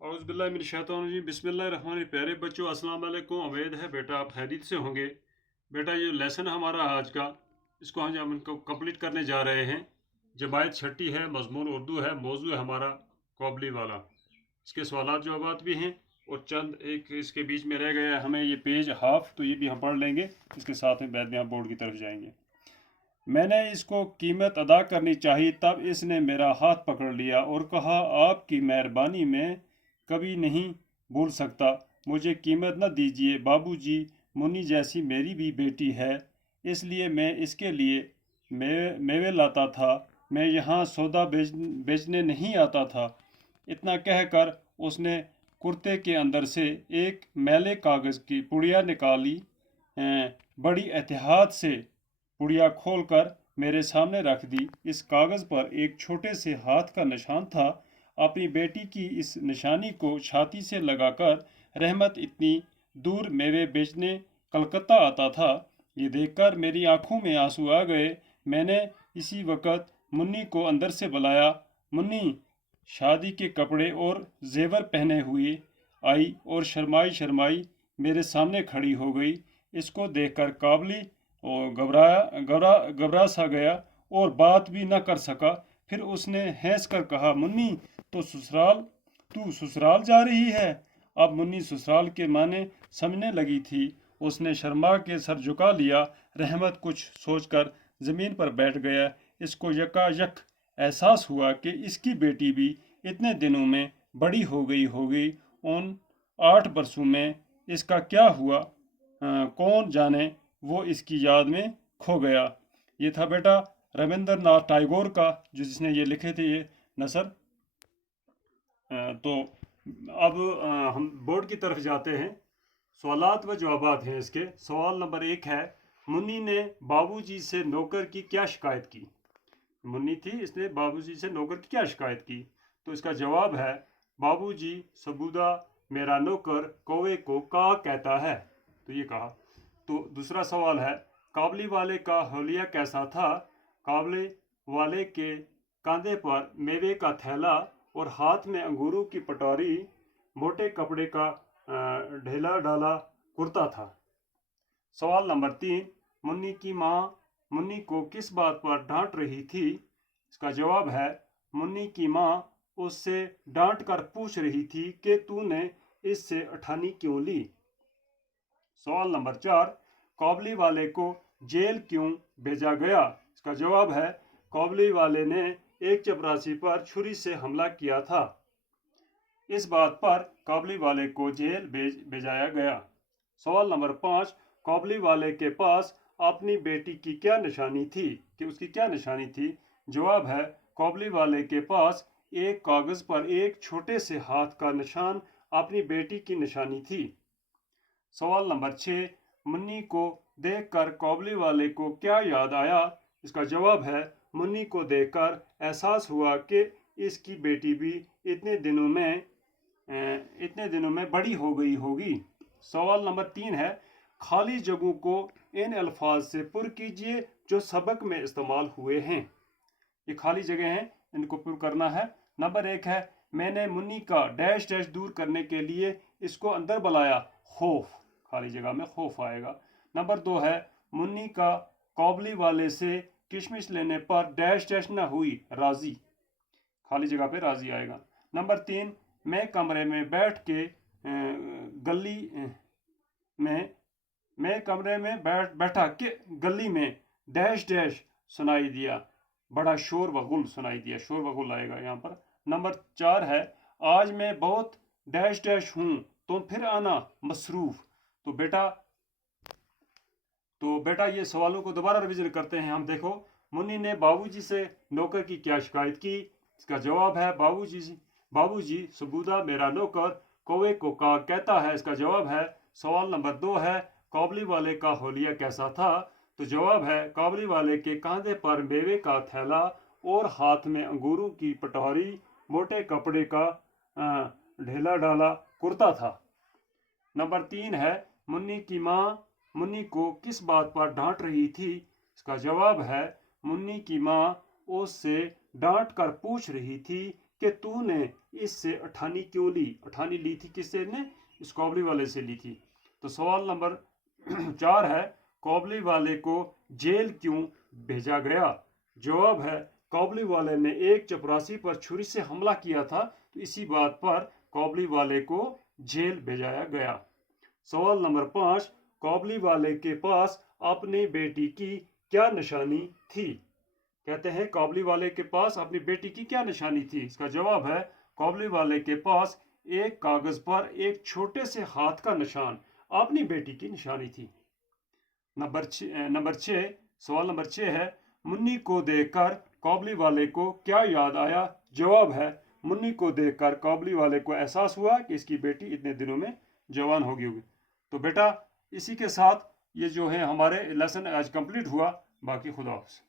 औज़ुबिल्लाहिमिनश्शैतानिर्रजीम बिस्मिल्लाहिर्रहमानिर्रहीम। प्यारे बच्चों, अस्सलाम वालेकुम। उम्मीद है बेटा आप खैरियत से होंगे। बेटा ये लेसन हमारा आज का, इसको हम इनको कंप्लीट करने जा रहे हैं। जमायत छठी है, मज़मून उर्दू है, मौजू है हमारा क़वाबली वाला। इसके सवालात जवाबात भी हैं और चंद एक इसके बीच में रह गया हमें ये पेज हाफ, तो ये भी हम पढ़ लेंगे। इसके साथ में बाद में हम बोर्ड की तरफ जाएंगे। मैंने इसको कीमत अदा करनी चाहिए, तब इसने मेरा हाथ पकड़ लिया और कहा, आपकी मेहरबानी मैं कभी नहीं भूल सकता, मुझे कीमत न दीजिए बाबूजी। मुन्नी जैसी मेरी भी बेटी है, इसलिए मैं इसके लिए मेवे लाता था, मैं यहाँ सौदा बेचने नहीं आता था। इतना कहकर उसने कुर्ते के अंदर से एक मैले कागज़ की पुड़िया निकाली। बड़ी एहतियात से पुड़िया खोलकर मेरे सामने रख दी। इस कागज़ पर एक छोटे से हाथ का निशान था। अपनी बेटी की इस निशानी को छाती से लगाकर रहमत इतनी दूर मेवे बेचने कलकत्ता आता था, ये देखकर मेरी आंखों में आंसू आ गए। मैंने इसी वक्त मुन्नी को अंदर से बुलाया। मुन्नी शादी के कपड़े और जेवर पहने हुए आई और शर्माई शर्माई मेरे सामने खड़ी हो गई। इसको देखकर काबली और घबरा सा गया और बात भी न कर सका। फिर उसने हंस कर कहा, मुन्नी तो तू ससुराल जा रही है। अब मुन्नी ससुराल के माने समझने लगी थी। उसने शर्मा के सर झुका लिया। रहमत कुछ सोचकर ज़मीन पर बैठ गया। इसको यकायक एहसास हुआ कि इसकी बेटी भी इतने दिनों में बड़ी हो गई होगी। उन 8 बरसों में इसका क्या हुआ, कौन जाने। वो इसकी याद में खो गया। ये था बेटा रविंद्रनाथ टैगोर का, जिसने ये लिखे थे ये नसर। तो अब हम बोर्ड की तरफ जाते हैं। सवालात व जवाबात हैं इसके। सवाल नंबर 1 है, मुन्नी ने बाबूजी से नौकर की क्या शिकायत की। मुन्नी थी, इसने बाबूजी से नौकर की क्या शिकायत की। तो इसका जवाब है, बाबूजी सबूदा मेरा नौकर कौवे को का कहता है। तो ये कहा। तो दूसरा सवाल है, काबली वाले का हौलिया कैसा था। काबली वाले के कंधे पर मेवे का थैला और हाथ में अंगूरों की पटोरी, मोटे कपड़े का ढेला डाला कुर्ता था। सवाल नंबर 3, मुन्नी की माँ मुन्नी को किस बात पर डांट रही थी। इसका जवाब है, मुन्नी की माँ उससे डांट कर पूछ रही थी कि तूने इससे अठानी क्यों ली। सवाल नंबर 4, कौबली वाले को जेल क्यों भेजा गया। इसका जवाब है, कौबली वाले ने एक चपरासी पर छुरी से हमला किया था। इस बात पर कौबली वाले को जेल भेजाया गया। सवाल नंबर 5, कौबली वाले के पास अपनी बेटी की क्या निशानी थी, कि उसकी क्या निशानी थी। जवाब है, कौबली वाले के पास एक कागज़ पर एक छोटे से हाथ का निशान अपनी बेटी की निशानी थी। सवाल नंबर 6, मुन्नी को देखकर कौबली वाले को क्या याद आया। इसका जवाब है, मुन्नी को देखकर एहसास हुआ कि इसकी बेटी भी इतने दिनों में बड़ी हो गई होगी। सवाल नंबर 3 है, खाली जगहों को इन अल्फाज से पुर कीजिए जो सबक में इस्तेमाल हुए हैं। ये खाली जगह हैं, इनको पुर करना है। नंबर 1 है, मैंने मुन्नी का डैश डैश दूर करने के लिए इसको अंदर बुलाया, खौफ। खाली जगह में खौफ आएगा। नंबर 2 है, मुन्नी का कौबली वाले से किशमिश लेने पर डैश डैश न हुई, राजी। खाली जगह पे राजी आएगा। नंबर 3, मैं कमरे में बैठ के बैठा कि गली में डैश डैश सुनाई दिया, बड़ा शोर व गुल सुनाई दिया। शोर व गुल आएगा यहाँ पर। नंबर 4 है, आज मैं बहुत डैश डैश हूँ, तुम फिर आना मसरूफ। तो बेटा ये सवालों को दोबारा रिवीजन करते हैं हम। देखो, मुन्नी ने बाबूजी से नौकर की क्या शिकायत की। इसका जवाब है, बाबूजी सबूदा मेरा नौकर कौवे को का कहता है। इसका जवाब है। सवाल नंबर 2 है, कौबली वाले का होलिया कैसा था। तो जवाब है, कौबली वाले के कंधे पर मेवे का थैला और हाथ में अंगूरों की पटोरी, मोटे कपड़े का ढेला डाला कुर्ता था। नंबर 3 है, मुन्नी की माँ मुन्नी को किस बात पर डांट रही थी। इसका जवाब है, मुन्नी की माँ उससे डांट कर पूछ रही थी کہ تو نے اس سے اٹھانی کیوں لی؟ اٹھانی لی تھی کس سے نے؟ اس کوبلی والے سے لی تھی۔ تو سوال نمبر 4 ہے کوبلی والے کو جیل کیوں بھیجا گیا؟ جواب ہے کوبلی والے نے ایک چپراسی پر چھری سے حملہ کیا تھا، تو اسی بات پر کوبلی والے کو جیل بھیجایا گیا۔ سوال نمبر 5 کوبلی والے کے پاس اپنی بیٹی کی کیا نشانی تھی؟ کہتے ہیں کوبلی والے کے پاس اپنی بیٹی کی کیا نشانی تھی؟ اس کا جواب ہے کوبلی والے کے پاس ایک کاغذ پر ایک چھوٹے سے ہاتھ کا نشان اپنی بیٹی کی نشانی تھی۔ سوال نمبر 6 ہے منی کو دیکھ کر کوبلی والے کو کیا یاد آیا؟ جواب ہے منی کو دیکھ کر کوبلی والے کو احساس ہوا کہ اس کی بیٹی اتنے دنوں میں جوان ہوگی ہوگی۔ تو بیٹا اسی کے ساتھ یہ جو ہے ہمارے لیسن آج کمپلیٹ ہوا۔ باقی خدا حافظ۔